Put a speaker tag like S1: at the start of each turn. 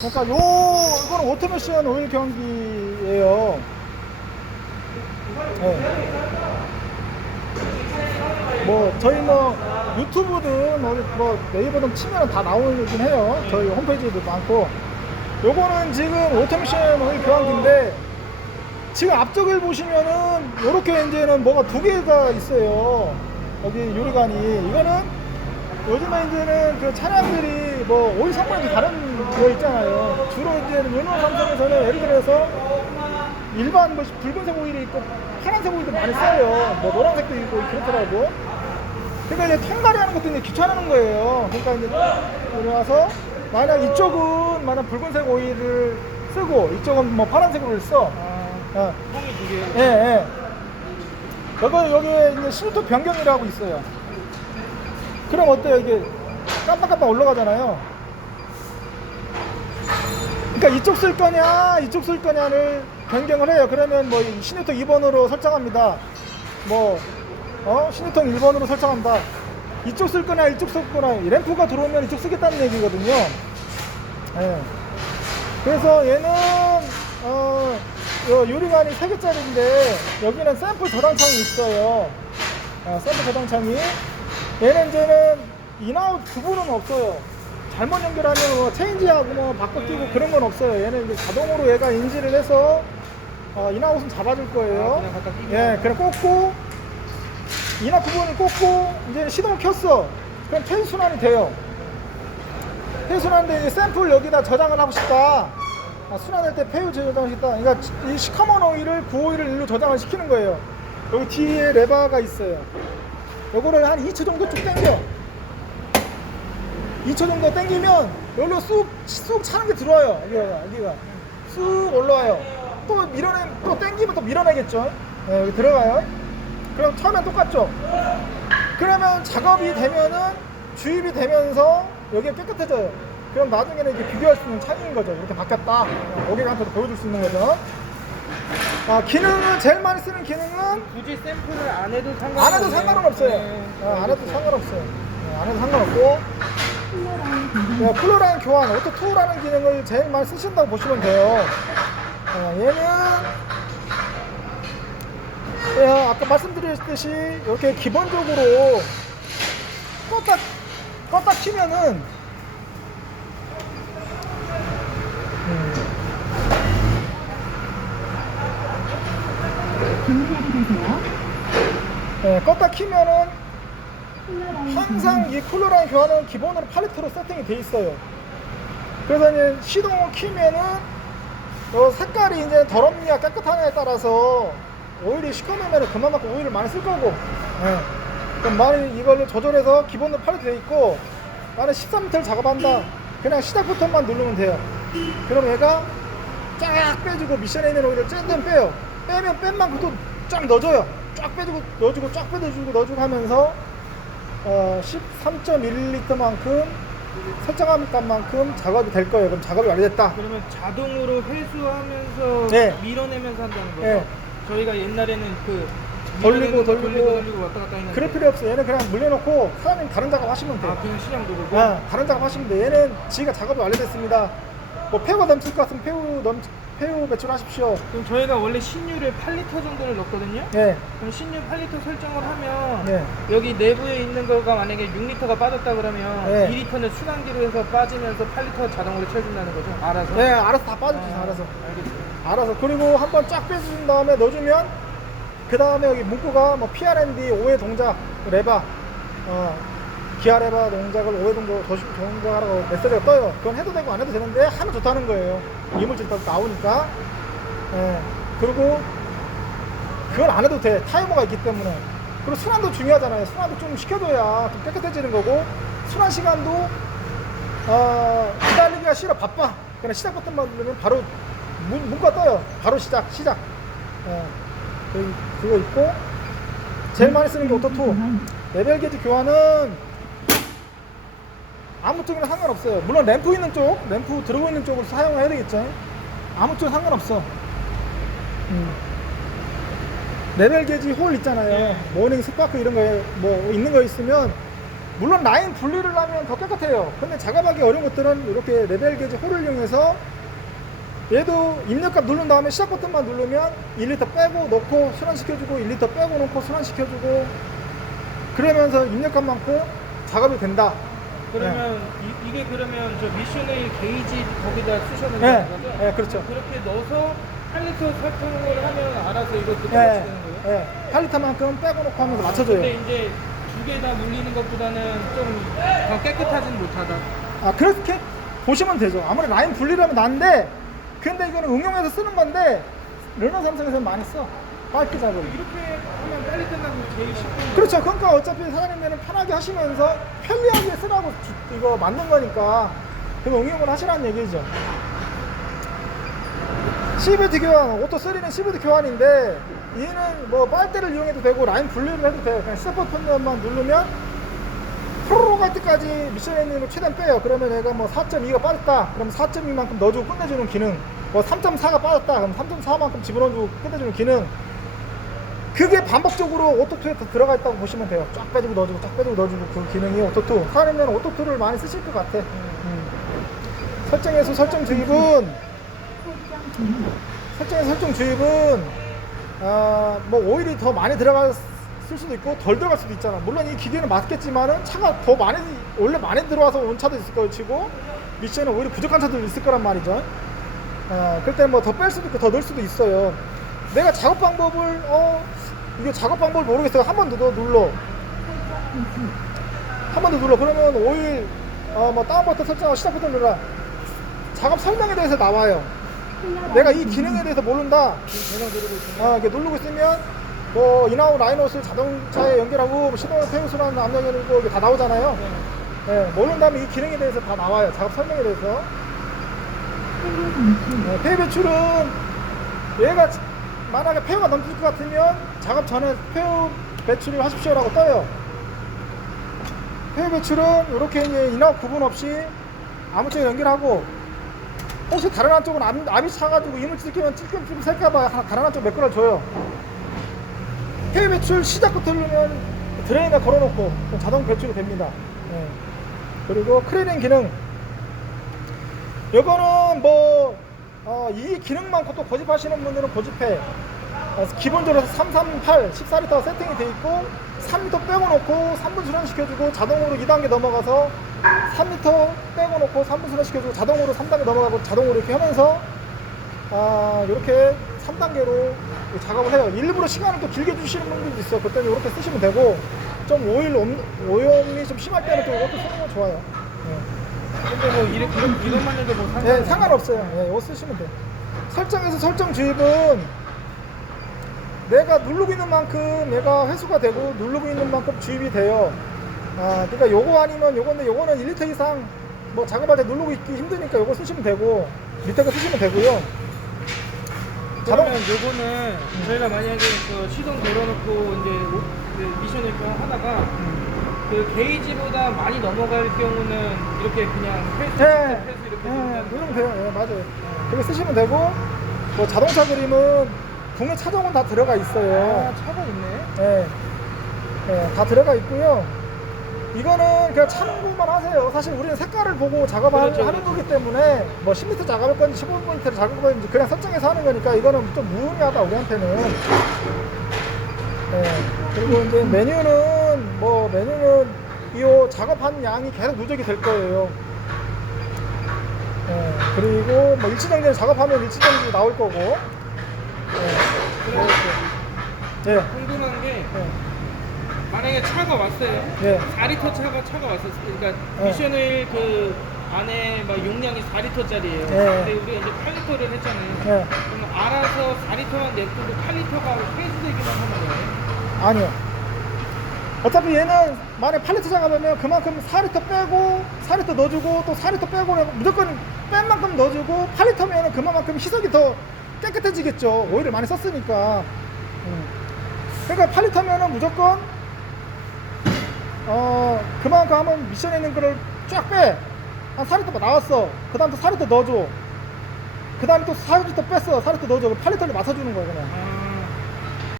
S1: 그러니까 요 이거는 오토메션 오일 경기예요. 네. 뭐 저희 뭐 유튜브든 뭐 네이버든 치면 다 나오긴 해요. 저희 홈페이지도 많고. 요거는 지금 오토메션 오일 교환기인데 지금 앞쪽을 보시면은 요렇게 이제는 뭐가 두 개가 있어요. 여기 유리관이 이거는 요즘에 이제는 그 차량들이 뭐 오일 성분이 다른 거 있잖아요. 주로 이제 르노 삼성에서는 예를 들어서 일반 뭐 붉은색 오일이 있고 파란색 오일도 많이 써요. 뭐 노란색도 있고 그렇더라고. 그러니까 이제 통갈이 하는 것도 이제 귀찮은 거예요. 그러니까 이제 들어와서 만약 이쪽은 만약 붉은색 오일을 쓰고 이쪽은 뭐 파란색 오일을 써. 어.
S2: 통이 두 개.
S1: 예, 예. 여기, 여기에 이제 실토 변경이라고 있어요. 그럼 어때요? 이게 깜빡깜빡 올라가잖아요. 그러니까 이쪽 쓸 거냐, 이쪽 쓸 거냐를 변경을 해요. 그러면 뭐 신유통 2번으로 설정합니다. 뭐, 어? 신유통 1번으로 설정한다. 이쪽 쓸 거냐, 이쪽 쓸 거냐. 램프가 들어오면 이쪽 쓰겠다는 얘기거든요. 예. 그래서 얘는 어, 요 유리관이 3개짜리인데 여기는 샘플 저장창이 있어요. 아, 샘플 저장창이 얘는 이제는 인아웃 구분은 없어요. 잘못 연결하면 뭐 체인지하고 뭐 바꿔 끼고 그런 건 없어요. 얘는 이제 자동으로 얘가 인지를 해서 어, 인아웃은 잡아줄 거예요.
S2: 아, 그냥?
S1: 예, 그래 꽂고 인아 구분을 꽂고 이제 시동을 켰어. 그럼 퇴수 순환이 돼요. 폐순환인데 이제 샘플 여기다 저장을 하고 싶다. 아, 순환할 때 폐유 저장을 싶다. 그러니까 이 시커먼 오일을 구오일을 일로 저장을 시키는 거예요. 여기 뒤에 레버가 있어요. 요거를 한 2초 정도 쭉 당겨. 2초 정도 당기면 여기로 쑥, 쑥 차는 게 들어와요. 여기가, 여기가. 쑥 올라와요. 또 밀어내, 또 당기면 또 밀어내겠죠. 네, 여기 들어가요. 그럼 처음엔 똑같죠. 그러면 작업이 되면은 주입이 되면서 여기가 깨끗해져요. 그럼 나중에는 이제 비교할 수 있는 창인 거죠. 이렇게 바뀌었다. 고객한테도 보여줄 수 있는 거죠. 아, 기능은 제일 많이 쓰는 기능은
S2: 굳이 샘플을 안 해도 상관
S1: 안 해도 상관은 없어요.
S2: 네.
S1: 어, 안 해도 상관없어요. 네, 안 해도 상관없고. 네, 쿨러라인 교환, 오토 투라는 기능을 제일 많이 쓰신다고 보시면 돼요. 어, 얘는 예, 아까 말씀드렸듯이 이렇게 기본적으로 껐다 껐다 키면은 음, 예, 껐다 키면은 항상 이 쿨러라인 교환은 기본으로 8리터로 세팅이 돼 있어요. 그래서 이제 시동을 키면은 요 색깔이 이제 더럽냐 깨끗하냐에 따라서 오일이 시커매면 그만큼 오일을 많이 쓸 거고. 예. 그럼 많이 이걸로 조절해서 기본으로 8리터 돼 있고 나는 13m를 작업한다. 그냥 시작부터만 누르면 돼요. 그럼 얘가 쫙 빼주고 미션에 있는 오일을 짠 빼요. 빼면 뺀 만큼 또쫙 넣어줘요. 쫙 빼주고 넣어주고 쫙 빼주고 넣어주고 하면서 어, 13.1리터만큼 설정한 값만큼 작업이 될 거예요. 그럼 작업이 완료됐다.
S2: 그러면 자동으로 회수하면서
S1: 네.
S2: 밀어내면서 한다는 거죠?
S1: 네.
S2: 저희가 옛날에는 그
S1: 돌리고, 돌리고.
S2: 돌리고 돌리고 왔다 갔다 했는데
S1: 그럴 필요 없어요. 얘는 그냥 물려놓고 사장님 다른 작업 하시면 돼요.
S2: 아 그냥 시장 누르고
S1: 아, 다른 작업 하시면 돼요. 얘는 지가 작업이 완료됐습니다. 뭐 폐우가 넘칠 것 같으면 폐우 넘 폐우 배출하십시오.
S2: 그럼 저희가 원래 신유를 8리터 정도를 넣거든요
S1: 예,
S2: 그럼 신유 8리터 설정을 하면
S1: 예.
S2: 여기 내부에 있는 거가 만약에 6리터가 빠졌다 그러면
S1: 네.
S2: 2리터는 순환기로 해서 빠지면서 8리터 자동으로 채워준다는 거죠? 알아서?
S1: 예, 알아서 다 빠져주세요.
S2: 아,
S1: 알아서.
S2: 알겠습니다
S1: 알아서. 그리고 한번 쫙 빼준 다음에 넣어주면 그 다음에 여기 문구가 뭐 PRND 5회 동작 레바 어, 기아 레바 동작을 5회 동작 도시 동작하라고 메시지가 떠요. 그건 해도 되고 안 해도 되는데 하면 좋다는 거예요. 이물질 도 나오니까. 예. 그리고 그걸 안 해도 돼. 타이머가 있기 때문에. 그리고 순환도 중요하잖아요. 순환도 좀 시켜줘야 좀 깨끗해지는 거고 순환 시간도 어, 기다리기가 싫어 바빠. 그냥 시작 버튼만 누르면 바로 문, 문가 떠요. 바로 시작 시작. 예. 그, 그거 있고 제일 많이 쓰는 게 오토2 레벨 게이지 교환은 아무 쪽이나 상관없어요. 물론 램프 있는 쪽, 램프 들어오고 있는 쪽을 사용을 해야 되겠죠. 아무 쪽 상관없어. 음. 레벨 게이지 홀 있잖아요.
S2: 네.
S1: 모닝 스파크 이런 거뭐 있는 거 있으면 물론 라인 분리를 하면 더 깨끗해요. 근데 작업하기 어려운 것들은 이렇게 레벨 게이지 홀을 이용해서 얘도 입력값 누른 다음에 시작 버튼만 누르면 1리터 빼고 넣고 순환시켜주고 1리터 빼고 넣고 순환시켜주고 그러면서 입력값만큼 작업이 된다.
S2: 그러면 이, 게 그러면 저 미션의 게이지 거기다 쓰셔야
S1: 네,
S2: 되는 거죠?
S1: 네, 그렇죠.
S2: 그렇게 넣어서 8리터 설정을 하면 알아서 이것도
S1: 예,
S2: 똑같이 되는 거예요?
S1: 예. 8리터만큼 빼고 넣고 하면서 맞춰줘요.
S2: 근데 이제 두 개 다 물리는 것보다는 좀 더 깨끗하진 못하다.
S1: 아 그렇게 보시면 되죠. 아무리 라인 분리를 하면 난데 근데 이거는 응용해서 쓰는 건데 르노 삼성에서는 많이 써. 빨리 작업.
S2: 이렇게 하면 빨리 끝나면 제일 쉽고.
S1: 그렇죠. 그러니까 어차피 사장님들은 편하게 하시면서 편리하게 쓰라고 주- 이거 만든 거니까 그 응용을 하시라는 얘기죠. CVT 교환, 오토 3는 CVT 교환인데 얘는 뭐 빨대를 이용해도 되고 라인 분리를 해도 돼요. 그냥 스텝 버튼만 누르면 프로로 갈 때까지 미션에 있는 거 최대한 빼요. 그러면 얘가 뭐 4.2가 빠졌다. 그럼 4.2만큼 넣어주고 끝내주는 기능. 뭐 3.4가 빠졌다. 그럼 3.4만큼 집어넣어주고 끝내주는 기능. 그게 반복적으로 오토2에 더 들어가 있다고 보시면 돼요. 쫙 빼주고 넣어주고 쫙 빼주고 넣어주고 그 기능이 오토2. 사장님은 오토2를 많이 쓰실 것 같아. 음. 설정에서 설정 주입은 설정에서 설정 주입은 아, 뭐 오일이 더 많이 들어갈 수도 있고 덜 들어갈 수도 있잖아. 물론 이 기계는 맞겠지만은 차가 더 많이 원래 많이 들어와서 온 차도 있을 거고 치고 미션은 오일이 부족한 차도 있을 거란 말이죠. 어, 그럴 때뭐 더 뺄 수도 있고 더 넣을 수도 있어요. 내가 작업 방법을 어 이게 작업 방법을 모르겠어요. 한 번 더 눌러. 한 번 더 눌러. 그러면 오일 어 뭐 다운 버튼 설정하고 시작 버튼 눌러. 작업 설명에 대해서 나와요. 내가 이 기능에 대해서 모른다. 아, 이렇게 누르고 있으면 뭐 인아웃 라인아웃을 자동차에 연결하고 뭐 시동을 페이스라는 압력 열고 이게 다 나오잖아요. 예, 모른다면 이 기능에 대해서 다 나와요. 작업 설명에 대해서. 네, 폐 배출은 얘가 만약에 폐가 넘칠 것 같으면 작업 전에 폐 배출을 하십시오라고 떠요. 폐 배출은 이렇게 인아웃 구분 없이 아무 쪽에 연결하고 혹시 다른 한쪽은 압, 압이 차가지고 이물질 끼면 찔끔 좀 셀까봐 하나- 다른 한쪽 몇 개를 줘요. 폐 배출 시작부터 누르면 드레인에 걸어놓고 자동 배출이 됩니다. 예. 그리고 크리닝 기능. 이거는 뭐, 어, 이 기능만큼 또 고집하시는 분들은 고집해. 어, 기본적으로 338, 14리터 세팅이 돼 있고, 3리터 빼고 놓고 3분 순환시켜주고 자동으로 2단계 넘어가서 3리터 빼고 놓고 3분 순환시켜주고 자동으로 3단계 넘어가고 자동으로 이렇게 하면서 아, 이렇게 3단계로 작업을 해요. 일부러 시간을 또 길게 주시는 분들도 있어요. 그때는 이렇게 쓰시면 되고, 좀 오일, 옴- 오염이 좀 심할 때는 또 이렇게 쓰는 건 좋아요. 예.
S2: 근데 뭐 이런 이런 이것만 해도 뭐 상관
S1: 네, 상관없어요. 예, 이거 쓰시면 돼요. 설정에서 설정 주입은 내가 누르고 있는 만큼 얘가 회수가 되고 누르고 있는 만큼 주입이 돼요. 아, 그러니까 요거 아니면 요건데 요거는 1리터 이상 뭐 작업할 때 누르고 있기 힘드니까 요거 쓰시면 되고 밑에 거 쓰시면 되고요. 자동
S2: 그러면 요거는 저희가 만약에 그 시동 걸어놓고 이제 오- 그 미션을 좀 하다가 그 게이지보다 많이 넘어갈 경우는 이렇게 그냥 패스
S1: 예,
S2: 패스 이렇게
S1: 예,
S2: 해서
S1: 누르면 돼요. 예, 맞아요. 그렇게 쓰시면 되고 뭐 자동차 그림은 국내 차종은 다 들어가 있어요.
S2: 아 차가 있네.
S1: 예, 예, 다 들어가 있고요. 이거는 그냥 참고만 하세요. 사실 우리는 색깔을 보고 작업하는
S2: 그렇죠,
S1: 하는
S2: 그렇죠.
S1: 거기 때문에 뭐 10m 작업할 건지 15m를 작업할 건지 그냥 설정해서 하는 거니까 이거는 좀 무의미하다 우리한테는. 예, 그리고 이제 메뉴는 뭐 메뉴는 이 작업한 양이 계속 누적이 될 거예요. 예, 그리고 뭐 일치정지 작업하면 일치정지 나올 거고. 예,
S2: 그리고
S1: 예,
S2: 궁금한 게
S1: 예,
S2: 만약에 차가 왔어요.
S1: 예.
S2: 4리터 차가 차가 왔었어요. 그러니까
S1: 네.
S2: 미션을 그 안에 막 용량이 4리터짜리예요.
S1: 네.
S2: 근데 우리가 이제 8리터를 했잖아요.
S1: 예.
S2: 그럼 알아서 4리터만 냅두고 8리터가 회수되기만 하는 거예요.
S1: 아니요. 어차피 얘는 만약 8리터 작업하면 그만큼 4리터 빼고 4리터 넣어주고 또 4리터 빼고 무조건 뺀 만큼 넣어주고 8리터면은 그만큼 희석이 더 깨끗해지겠죠. 오일을 많이 썼으니까. 음. 그러니까 8리터면은 무조건 어 그만큼 하면 미션에 있는 거를 쫙 빼. 한 4리터 나왔어. 그 다음 또 4리터 넣어줘. 그 다음에 또 4리터 뺐어. 4리터 넣어줘. 8리터를 맞춰주는 거야 그냥.
S2: 아,